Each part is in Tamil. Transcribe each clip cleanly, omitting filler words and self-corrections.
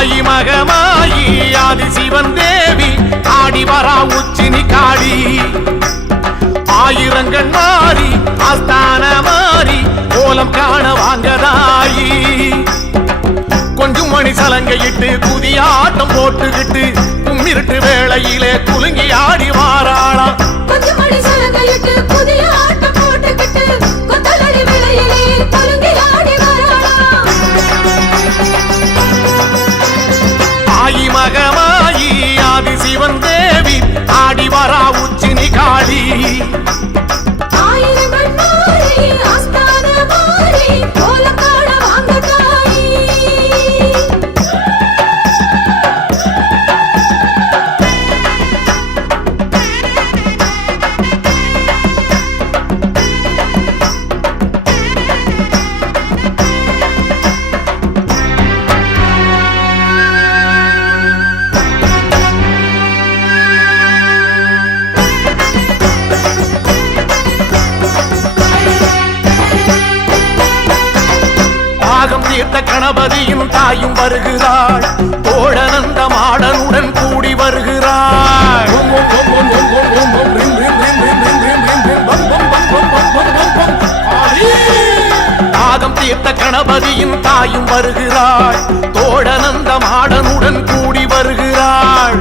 ஆயி மகமாயி ஆதி சிவன் தேவி ஆடி வரா உச்சினி காளி ஆயிரங்கண் மாறி ஆஸ்தான மாறி கோலம் காண வாங்கதாயி கொஞ்சம் மணி சலங்கையிட்டு புதியாட்டம் போட்டுக்கிட்டு கும்மிருட்டு வேளையிலே குலுங்கி ஆடி வாராளாம். கொஞ்சம் மணி சலங்கையிட்டு புதிய ஆட்டம் போட்டுக்கிட்டு கொத்தலடி வேளையிலே குலுங்கி ஆடி வாராளாம். ஆயி மகமாயி ஆதி சிவன் தேவி ஆடி வரா உச்சினி காளி ஆயிரங்கண் மாறி ஆஸ்தான மாறி கோலம் காண வாங்கதாயி. பாகம் தீர்த்த கணபதியும் தாயும் வருகிறாள் தோழனந்த மாடனுடன் கூடி வருகிறாள். பாகம் தீர்த்த கணபதியும் தாயும் வருகிறாள் தோழனந்த மாடனுடன் கூடி வருகிறாள்.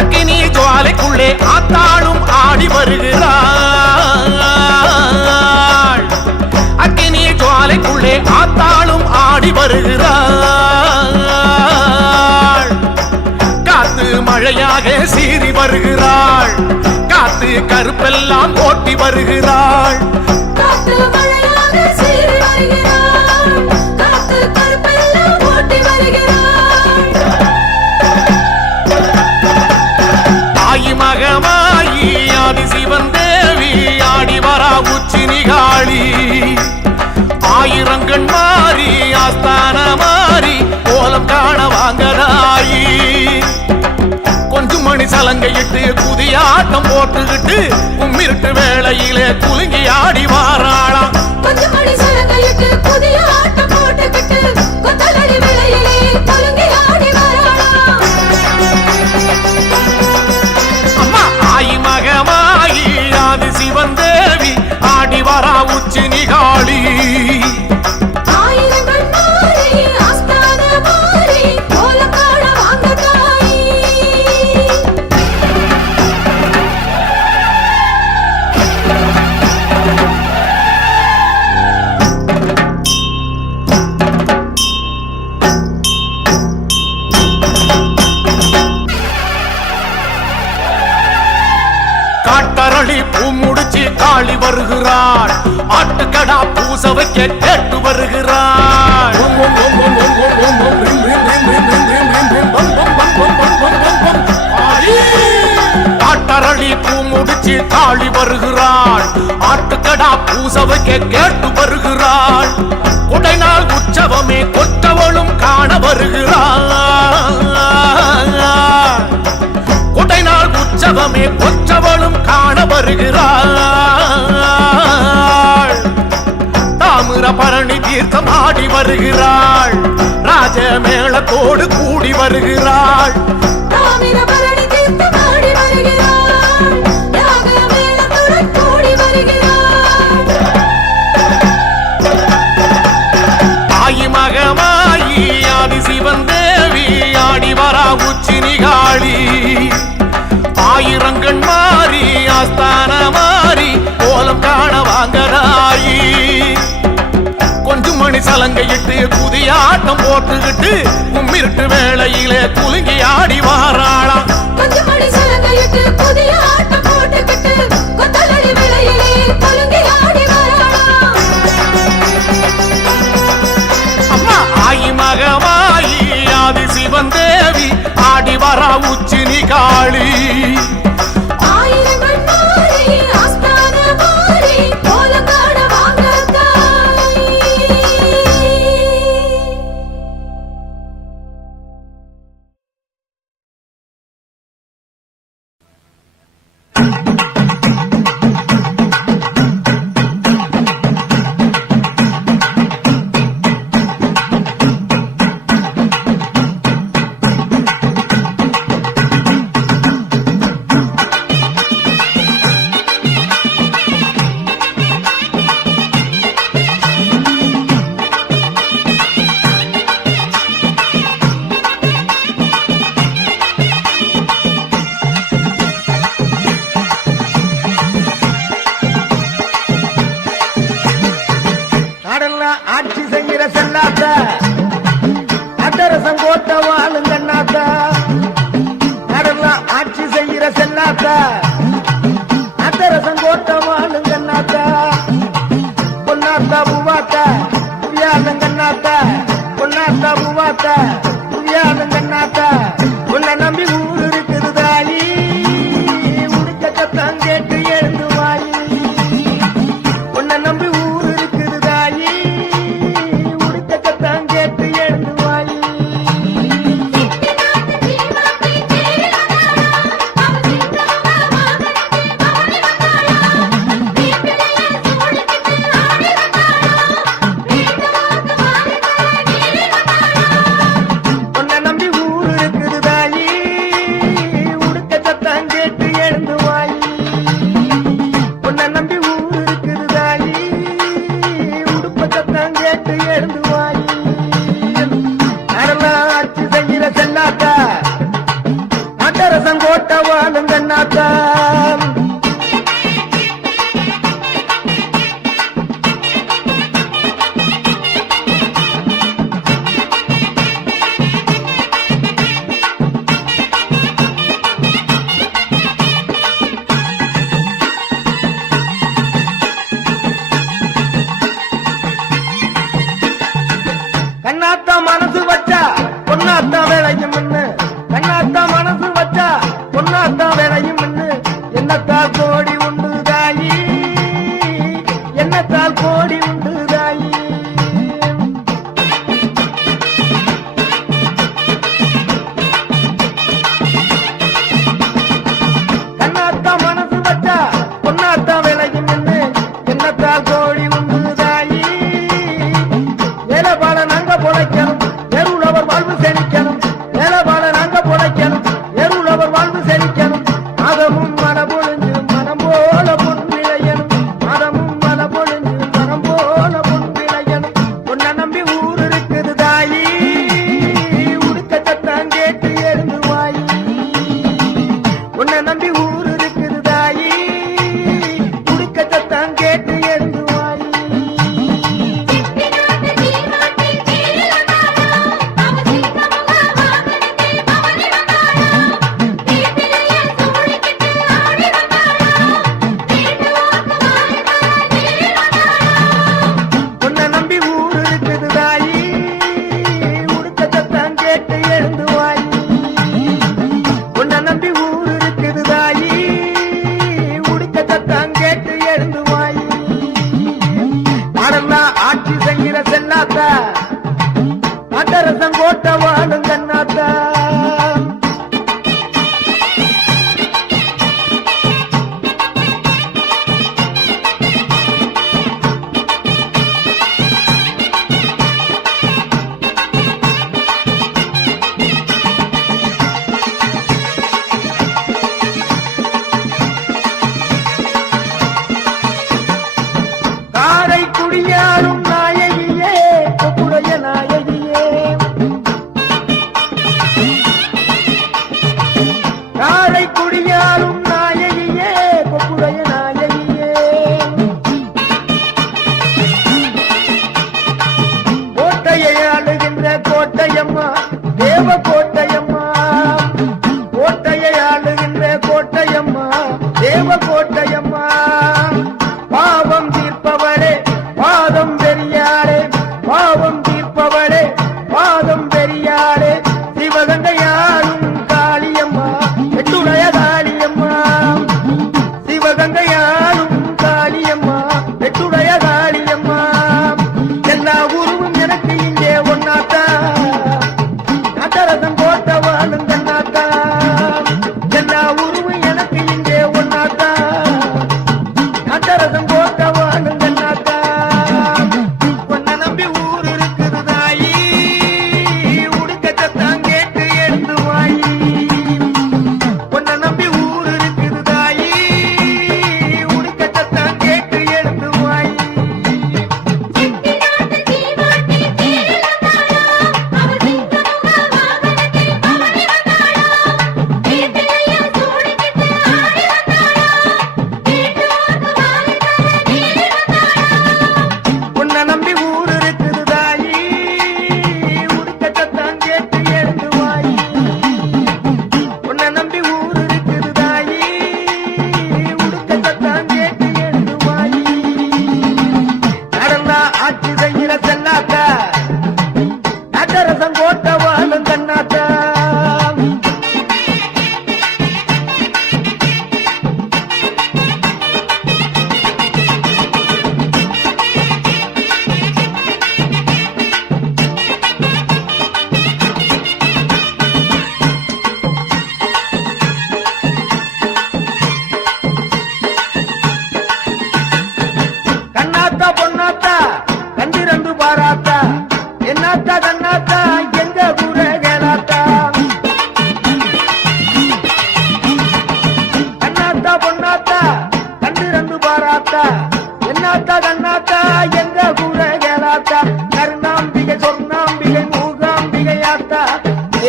அக்கினி ஜுவாலைக்குள்ளே ஆத்தாளும் ஆடி வருகிறாள். அக்கினி ஜுவாலைக்குள்ளே ஆத்தாளும் ஆடி வருகிறாள். காத்து மழையாக சீறி வருகிறாள் காத்து கருப்பெல்லாம் ஓட்டி வருகிறாள். காத்து மழையாக சீறி வருகிறாள் காத்து கருப்பெல்லாம் ஓட்டி வருகிறாள். ஆயி மகமாயி ஆதி சிவன் தேவி ஆடி வரா உச்சினி காளி ஆயிரங்கண் மாறி ஆஸ்தான மாறி கோலம் காண வாங்கதாயி கொஞ்சம் மணி சலங்கையிட்டு புதிய ஆட்டம் போட்டுக்கிட்டு கும்மிருட்டு வேளையிலே குலுங்கி ஆடி வாராளாம். கொஞ்சம் மணி சலங்கையிட்டு புதிய ஆட்டம் போட்டுக்கிட்டு கொத்தலடி வேளையிலே குலுங்கி ஆடி வாராளாம். அம்மா ஆயி மகமாயி ஆதி சிவன் தேவி ஆடி வரா உச்சினி காளி ஆயிரங்கண் மாறி ஆஸ்தான மாறி கோலம் காண வாங்கதாயி. காட்டரளி பூ முடிச்சு காளி வருகிறாள் ஆட்டுக்கடா பூச வைக்க கேட்டு வருகிறாள். காட்டரளி பூ முடிச்சு காளி வருகிறாள் ஆட்டுக்கடா பூச வைக்க கேட்டு வருகிறாள். உடைநாள் உற்சவமே கொற்றவளும் காண வருகிறாள். கொடைநாள் உற்சவமே கொற்றவளும் காண வருகிறாள். தாமிர பரணி தீர்த்தம் ஆடி வருகிறாள் ராஜ மேளத்தோடு கூடி வருகிறாள். தாமிரபரணி தீர்த்தம் ஆடி வருகிறாள் யாக மேளத்துடன் கூடி வருகிறாள். ஆயி மகமாயி ஆதி சிவன் தேவி ஆடி வரா உச்சினி காளி ஆயிரங்கண் மாறி ஆஸ்தான மாறி கோலம் காண வாங்கதாயி கொஞ்சம் மணி சலங்கையிட்டு புதிய ஆட்டம் போட்டுக்கிட்டு கும்மிருட்டு வேளையிலே குலுங்கி ஆடி வாராளாம். கொஞ்சம் மணி சலங்கையிட்டு புதிய ஆட்டம் போட்டுக்கிட்டு கொத்தலடி வேளையிலே குலுங்கி ஆடி வாராளாம். அம்மா ஆயி மகமாயி ஆதி சிவன் தேவி ஆடி வரா உச்சினி காளி கோட்டை வாழுங்கண்ணாத்தா நாடெல்லாம் ஆட்சி செய்கிற சென்னாத்தா அத்தரசம் கோட்டை வாழுங்கண்ணாத்தா பொன்னாத்தா பூவாத்தா புரியாதங்கண்ணாத்தா பொன்னாத்தா பூவாத்தா புரியாதங்கண்ணாத்தா உன்னை நம்பி ஊர் இருக்குது தாயி உடுக்கத்தான் கேட்டு எழுந்து வாயி உன்னை நம்பி ஊர் இருக்குது தாயி உடுக்கத்தான் கேட்டு எழுந்து வாயி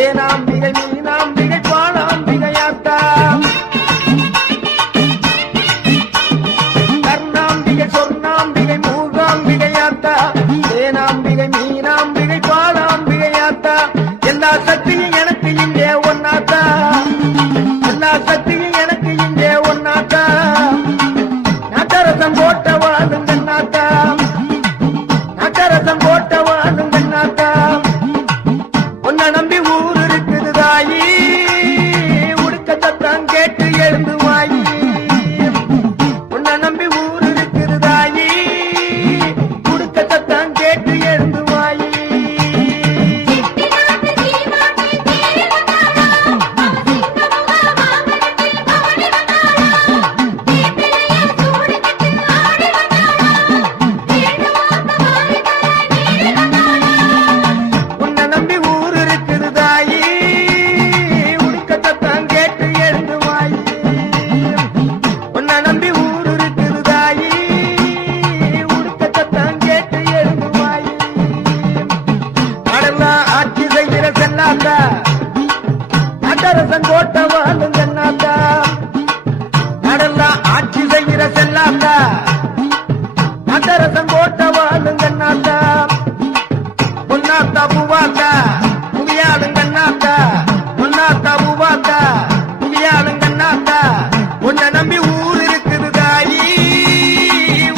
தேனாம்பிகை மீனாம்பிகை பாலாம்பிகையாத்தா கர்ணாம்பிகை சொர்ணாம்பிகை மூகாம்பிகையாத்தா தேனாம்பிகை மீனாம்பிகை பாலாம்பிகையாத்தா எல்லா சக்தியும் எனக்கு இங்கே ஒன்னாத்தா எல்லா சக்தியும் எனக்கு இங்கே ஒன்னாத்தா நட்டரசம் போட்ட வாழும் கண்ணாத்தா நட்டரசம் போட்ட வாழும் கண்ணாத்தா உன்னை நம்பி ஊர் இருக்குது தாயி உடுக்க சத்தம் கேட்டு எழுந்து வாயி உன்னை நம்பி ஊர் இருக்குது தாயி உடுக்க சத்தம் கேட்டு எழுந்து வாயி உன்னை நம்பி ஊர் இருக்குது தாயி உடுக்க சத்தம் கேட்டு எழுந்து வாயி உன்னை நம்பி ஊர் இருக்குது தாயி உடுக்க சத்தம் கேட்டு எழுந்து வாயி கடலாம் ஆட்சி செய்கிற செல்லாத்தா நட்டரசன் கோட்டை வாழும் சென்னாத்தா கடலாம் ஆட்சி செய்கிற செல்லாத்தா நட்டரசன் கோட்டை வாழும் சென்னாத்தா பொன்னாத்தா பூவாத்தா புவியாளுங்கண்ணாத்தா பொன்னாத்தா பூவாத்தா புவியாளுங்கண்ணாத்தா உன்னை நம்பி ஊர் இருக்குது தாயி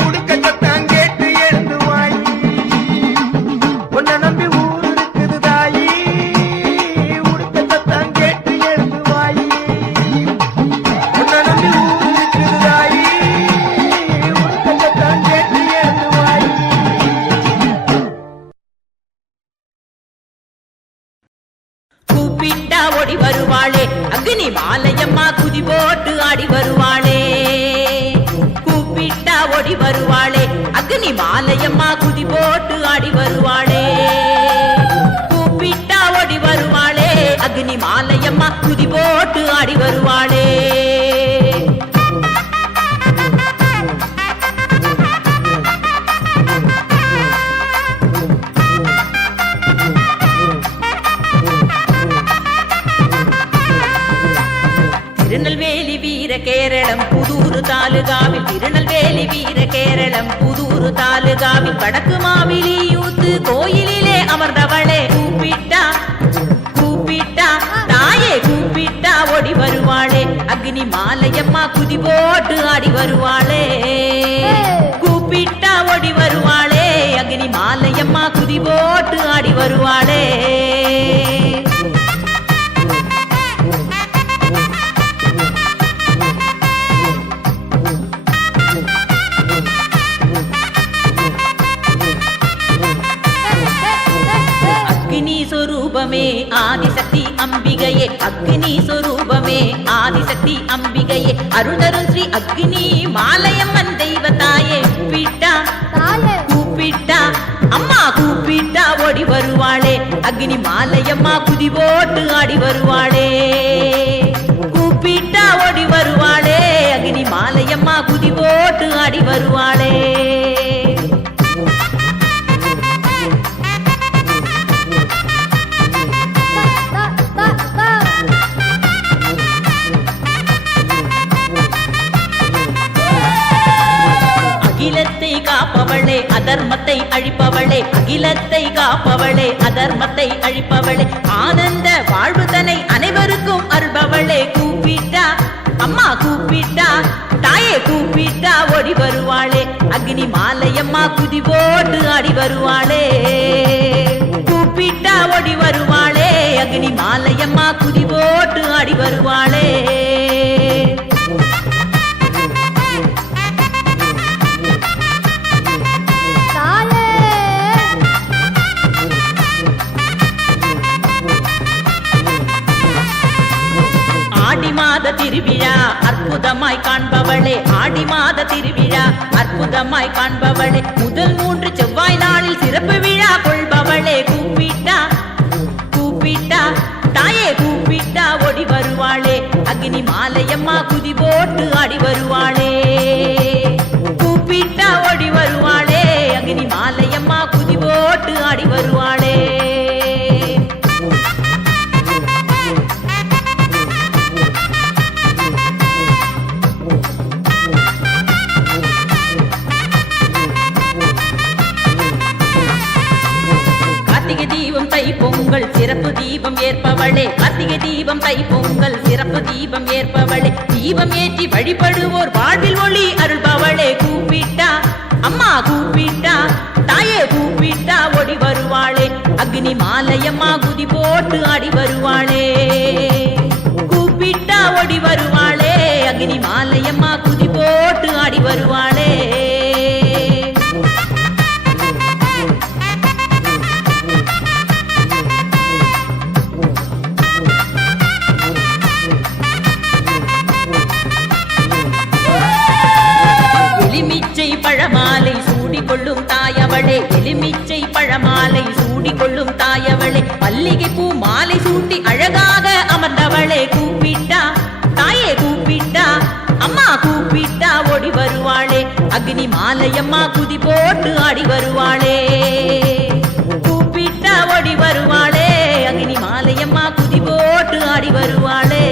உடுக்க சத்தம் கேட்டு எழுந்து வாயி உன்னை நம்பி ஊர் இருக்குது தாயி உடுக்க சத்தம் கேட்டு எழுந்து வாயி உன்னை நம்பி ஊர் இருக்குது தாயி உடுக்க சத்தம் கேட்டு எழுந்து வாயி கூப்பிட்டா ஓடி வருவாளே அக்னி மாலையம்மா குதி போட்டு ஆடி வருவாளே கூப்பிட்டா ஓடி வருவாளே அக்னி மாலையம்மா குதி போட்டு ஆடி வருவாளே கூப்பிட்டா ஓடி வருவாளே அக்னி மாலையம்மா குதி போட்டு ஆடி வருவாளே திருநெல்வேலி வீர கேரளம் புதூர் தாலுகாவில் திருநெல்வேலி வீர கேரளம் புதூர் தாலுகாவில் வடக்கு மாவிலி யூத்து கோயிலிலே அமர்ந்தவளே கூப்பிட்டா கூப்பிட்டா தாயே கூப்பிட்டா ஓடி வருவாளே அக்னி மாலையம்மா குதி போட்டு ஆடி வருவாளே கூப்பிட்டா ஓடி வருவாளே அக்னி மாலையம்மா குதி போட்டு ஆடி வருவாளே அக்னி சொரூபமே ஆதிசக்தி அம்பிகையே அக்னி சொரூபமே ஆதிசக்தி அம்பிகையே அருள்தரும் ஸ்ரீ அக்னி மாலையம்மன் தெய்வத்தாயே கூப்பிட்டா கூப்பிட்டா அம்மா கூப்பிட்டா ஓடி வருவாளே அக்னி மாலையம்மா குதி போட்டு ஆடி வருவாளே கூப்பிட்டா ஓடி வருவாளே அக்னி மாலையம்மா குதி போட்டு ஆடி வருவாளே அகிலத்தை காப்பவளே அதர்மத்தை அழிப்பவளே அகிலத்தை காப்பவளே அதர்மத்தை அழிப்பவளே ஆனந்த வாழ்வுதனை அனைவருக்கும் அருள்பவளே கூப்பிட்டா அம்மா கூப்பிட்டா தாயே கூப்பிட்டா ஓடி வருவாளே அக்னி மாலையம்மா குதி போட்டு ஆடி வருவாளே கூப்பிட்டா ஓடி வருவாளே அக்னி மாலையம்மா குதி போட்டு ஆடி வருவாளே ஆடி மாத திருவிழா அற்புதமாய் காண்பவளே ஆடி மாத திருவிழா அற்புதமாய் காண்பவளே முதல் 3 செவ்வாய் நாளில் சிறப்பு விழா கொள்பவளே கூப்பிட்டா கூப்பிட்டா தாயே கூப்பிட்டா ஓடி வருவாளே அக்னி மாலையம்மா குதி போட்டு ஆடி வருவாளே கூப்பிட்டா ஓடி வருவாளே அக்னி மாலையம்மா குதி போட்டு ஆடி வருவாளே தீபம் தை பொங்கல் சிறப்பு தீபம் ஏற்பவளே தீபம் ஏற்றி வழிபடுவோர் வாழ்வில் ஒளி அருள்பவளே கூப்பிட்டா அம்மா கூப்பிட்டா தாயே கூப்பிட்டா ஓடி வருவாளே அக்னி மாலையம்மா குதி போட்டு ஆடி வருவாளே கூப்பிட்டா ஓடி வருவாளே அக்னி மாலையம்மா குதி போட்டு ஆடி வருவாளே எலுமிச்சை பழமாலை சூடிக்கொள்ளும் தாயவளே எலுமிச்சை பழமாலை சூடிக்கொள்ளும் தாயவளே மல்லிகை பூ மாலை சூட்டி அழகாக அமர்ந்தவளே கூப்பிட்டா தாயே கூப்பிட்டா அம்மா கூப்பிட்டா ஓடி வருவாளே அக்னி மாலையம்மா குதி போட்டு ஆடி வருவாளே கூப்பிட்டா ஓடி வருவாளே அக்னி மாலையம்மா குதி போட்டு ஆடி வருவாளே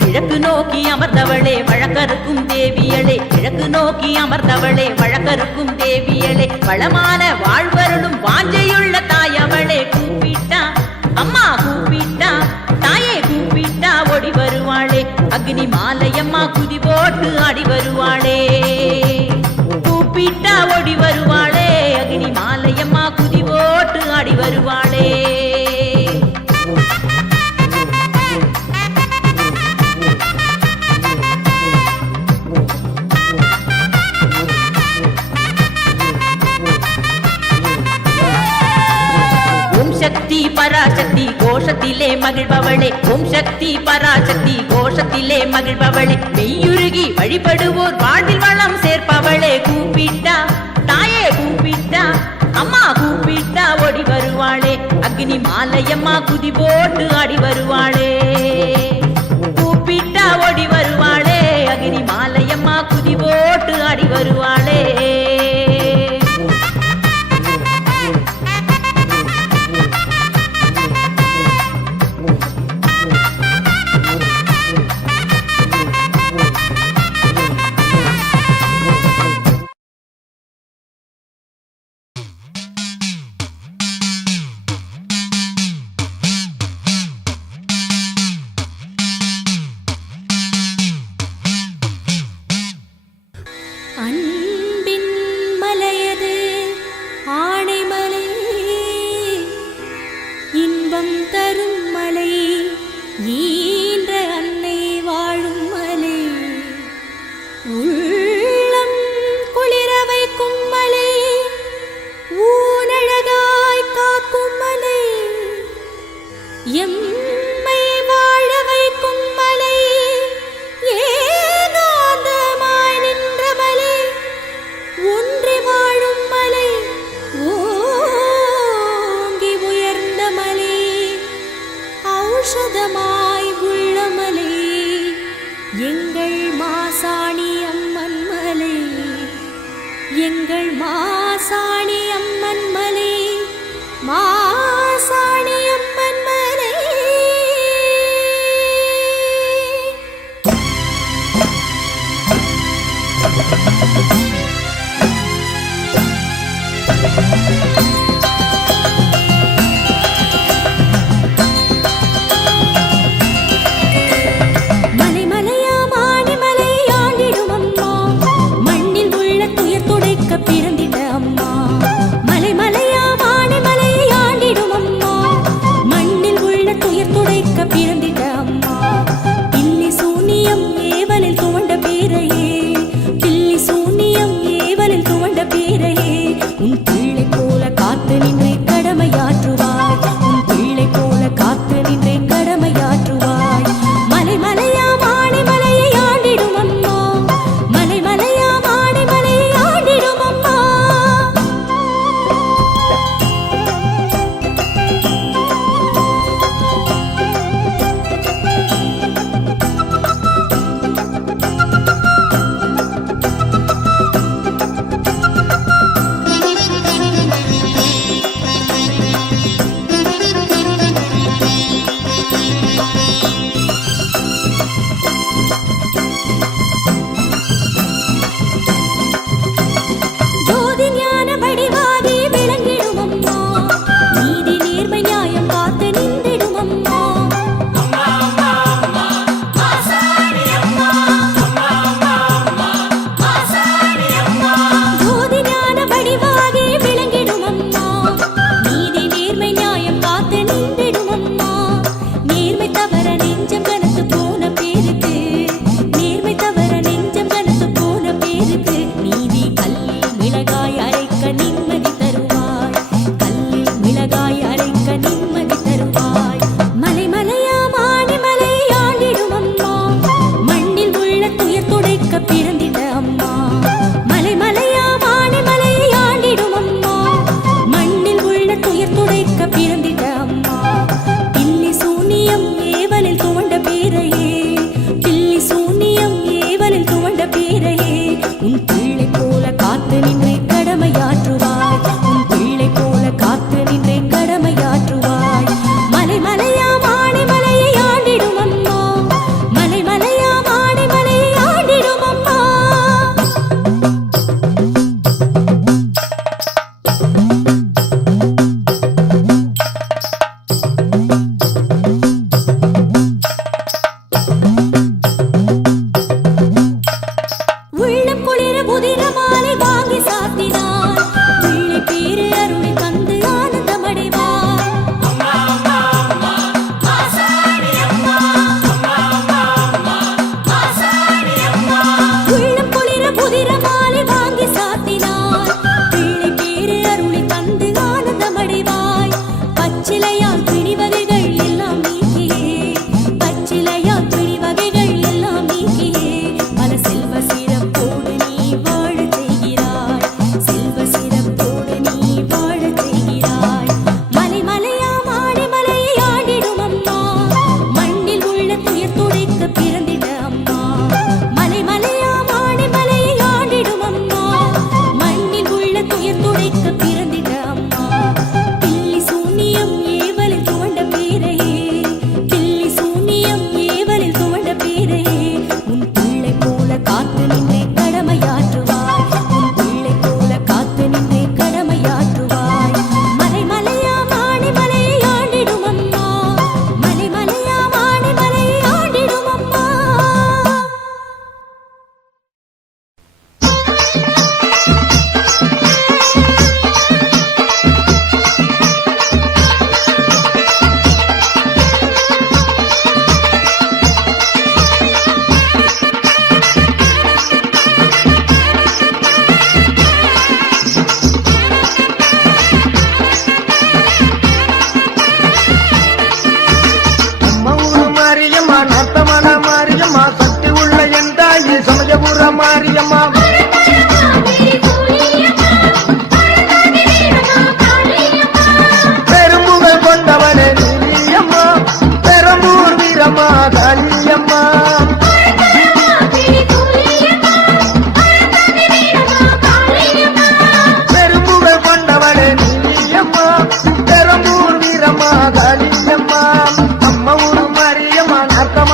கிழக்கு நோக்கி அமர்ந்தவளே வழக்கருக்கும் தேவியளே கிழக்கு நோக்கி அமர்ந்தவளே வழக்கருக்கும் தேவியளே வளமான வாழ்வருளும் வாஞ்சையுள்ள தாயவளே கூப்பிட்டா அம்மா கூப்பிட்டா தாயே கூப்பிட்டா ஓடி வருவாளே அக்னி மாலையம்மா குதி போட்டு ஆடி வருவாளே கூப்பிட்டா ஓடி வருவாளே அக்னி மாலையம்மா குதி போட்டு ஆடி வருவாளே சக்தி பராசக்தி கோஷத்திலே மகிழ்பவளே ஓம் சக்தி பராசக்தி கோஷத்திலே மகிழ்பவளே மெய்யுருகி வழிபடுவோர் வாழ்வில் வளம் சேர்ப்பவளே கூப்பிட்டா தாயே கூப்பிட்டா அம்மா கூப்பிட்டா ஓடி வருவாளே அக்னி மாலையம்மா குதி போட்டு ஆடி வருவாளே கூப்பிட்டா ஓடி வருவாளே அக்னி மாலையம்மா குதி போட்டு ஆடி வருவாளே அன்பின் மலையது ஆணைமலை இன்பம் தரும் மலை ஈன்ற அன்னை வாழும் மலை உள்ளம் குளிர வைக்கும் மலை ஊனழகாய் காக்கும் மலை எம்மை வாழ வைக்கும் மலை ஏகாந்தமாய் நின்ற மலை ஒன்றி வாழும் மலை ஓங்கி உயர்ந்த மலை ஔஷதமாய் உள்ள மலை எங்கள் மாசாணி அம்மன் மலை எங்கள் மாசாணி அம்மன் மலை மாசாணி அம்மன் மலை மலை மலையா மாடி மலை ஆண்டிடும் அம்மா மண்ணில் உள்ள துயர் துடைக்க பிறந்திட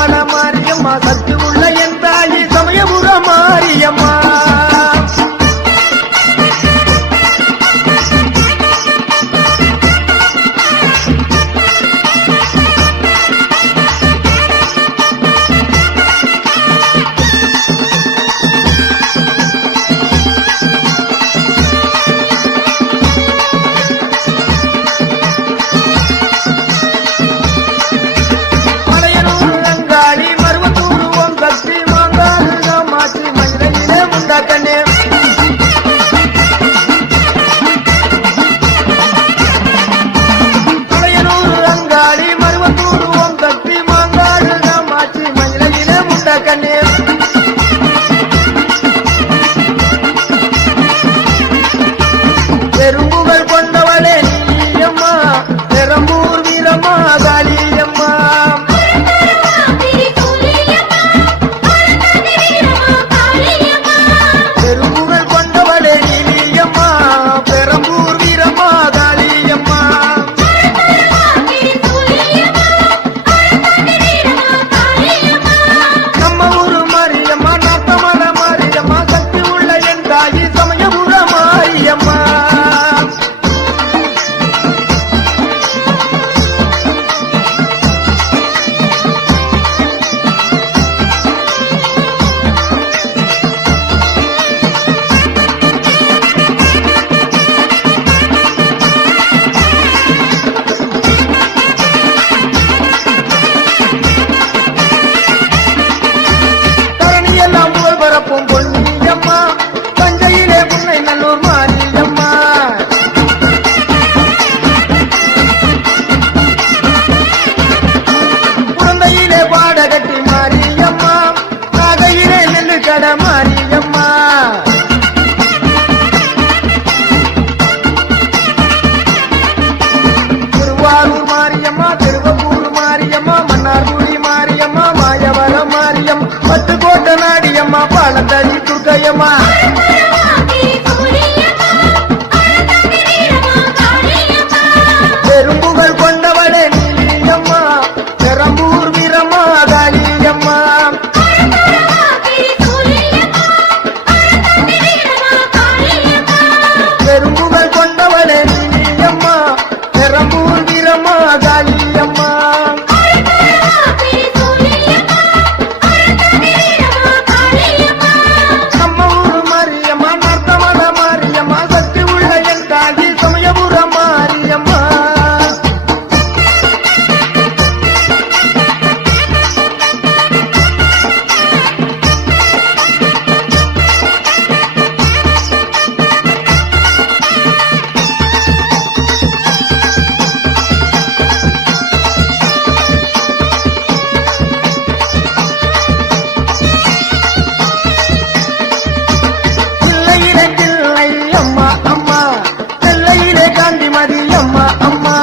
நத்தமல மாரியம்மா சக்தி உள்ள என் தாயி சமயபுர மாரியம்மா பெரும்புகள் கொண்டவளே நீயம்மா பெரம்பூர் வீரம்மா காளியம்மா பெரும்புகள் கொண்டவளே நீயம்மா பெரம்பூர் வீரம்மா காளியம்மா நம்ம ஊரு மாரியம்மா நாத்தமல மாரியம்மா சக்தி உள்ள என் தாயி சமயபுர மாரியம்மா தரணியெல்லாம் புகழ் பரப்பும் பொன்னியம்மா தஞ்சையிலே புன்னை நல்லூர் மாரியம்மா குழந்தையிலே பாடகட்டி மாரியம்மா நாகையிலே நெல்லு கட மாரியம்மா திருவாரூர் மாரியம்மா திருவப்பூர் மாரியம்மா மன்னார்குடி மாரியம்மா மாயவரம் மாரியம் பட்டுக்கோட்டை நாடியம்மா பாலத்தடி துர்க்கையம்மா பெரும்புகள் கொண்டவளே நீலியம்மா பெரம்பூர் வீரம்மா காளியம்மா பெரும்புகள் கொண்டவளே நீலியம்மா பெரம்பூர் வீரம்மா காளியம்மா நம்ம ஊரு மாரியம்மா நத்தமல மாரியம்மா சக்தி உள்ள என் தாயி சமயபுர மாரியம்மா பிள்ளையிலே பிள்ளை அம்மா அம்மா பிள்ளையிலே காந்திமதி அம்மா அம்மா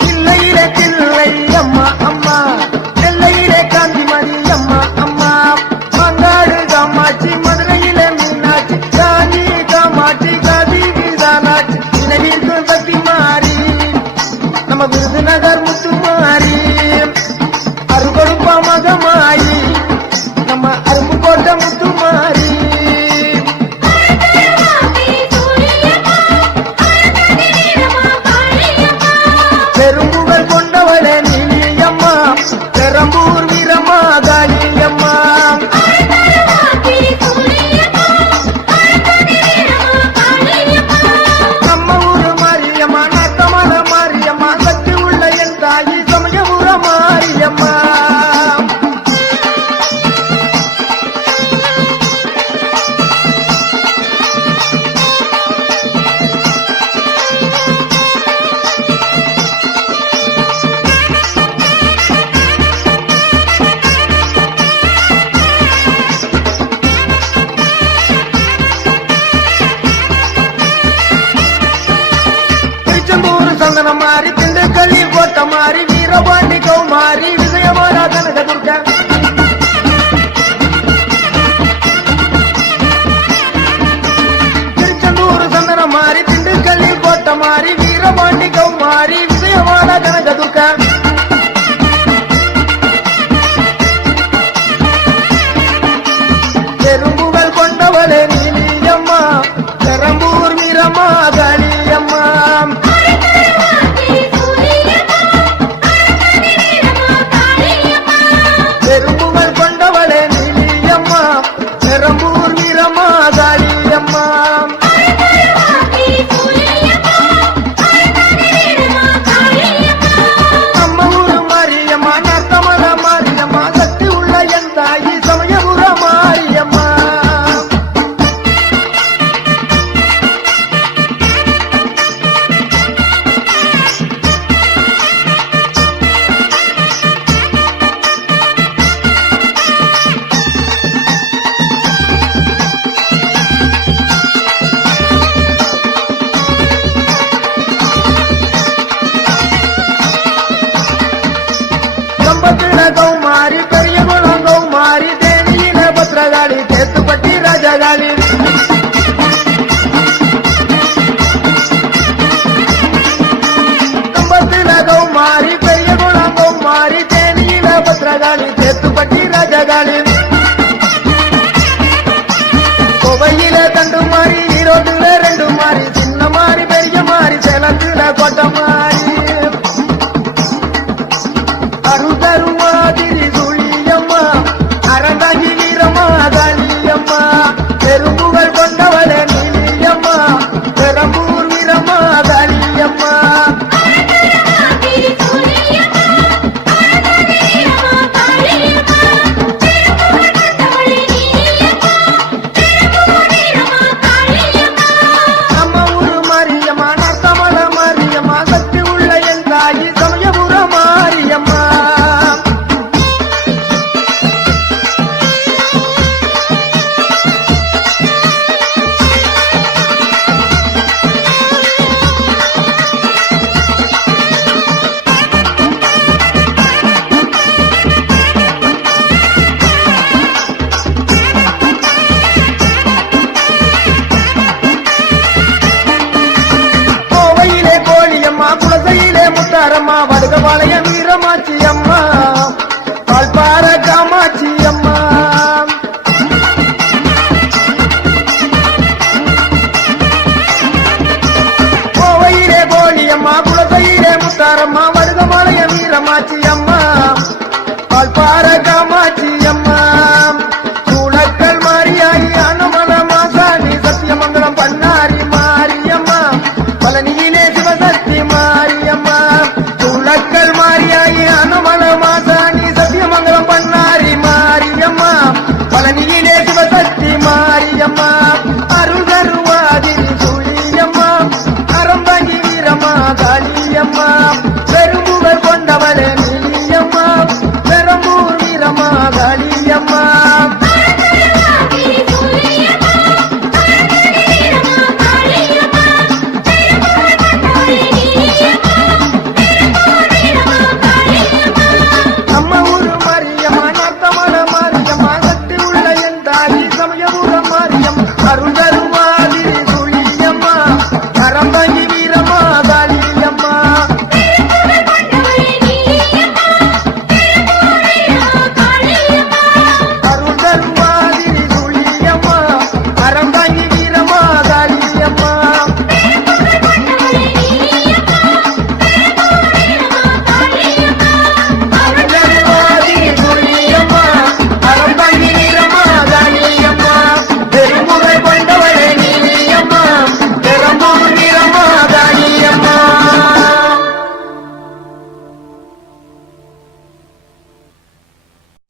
பிள்ளையிலே பிள்ளை அம்மா அம்மா பிள்ளையிலே காந்திமதி அம்மா அம்மா மங்காடு காமாட்சி மதுரையிலே மீனாட்சி காஞ்சி காமாட்சி காதி வீதானாட்சி நினைவிற்கும் சக்தி மாறி நம்ம விருதுநகர் முத்துமாரி அருகொடுப்பா மகமாயி நம்ம அரும்புக்கோட்டை முத்துமாரி பெரும்புகள் கொண்டவளே நீலியம்மா பெரம்பூர் வீரம்மா காளியம்மா நம்ம ஊரு மாரியம்மா நாத்தமல மாரியம்மா சக்தி உள்ள என் சேத்துப்பட்டி ராஜகாளி கம்பத்துல கௌமாரி பெரிய குளம் கௌமாரி தேனியில பத்திரகாளி சேத்துப்பட்டி ராஜகாளி கோவையில தண்டு மாறி ஈரோட்டுல 2 மாறி சின்ன மாறி பெரிய மாறி சேலத்துல கொட்ட மாறி அருதருமாதிரி சுழியம்மா அறந்தாங்கி வீரமா காளியம்மா பெரும்புகள் கொண்டவளே நீலியம்மா பெரம்பூர் வீரமா காளியம்மா நம்ம ஊரு மாரியம்மா நத்தமல மாரியம்மா சக்தி உள்ள என் தாயி சமயபுர மாரியம்மா கோவையிலே கோழியம்மா குலசையிலே முத்தாரம்மா வடுகபாளைய வீரமாச்சி அம்மா பால்பார காமாட்சி அம்மா கோவையிலே கோழியம்மா குலசையிலே முத்தாரம்மா வடுகபாளைய வீரமாச்சி அம்மா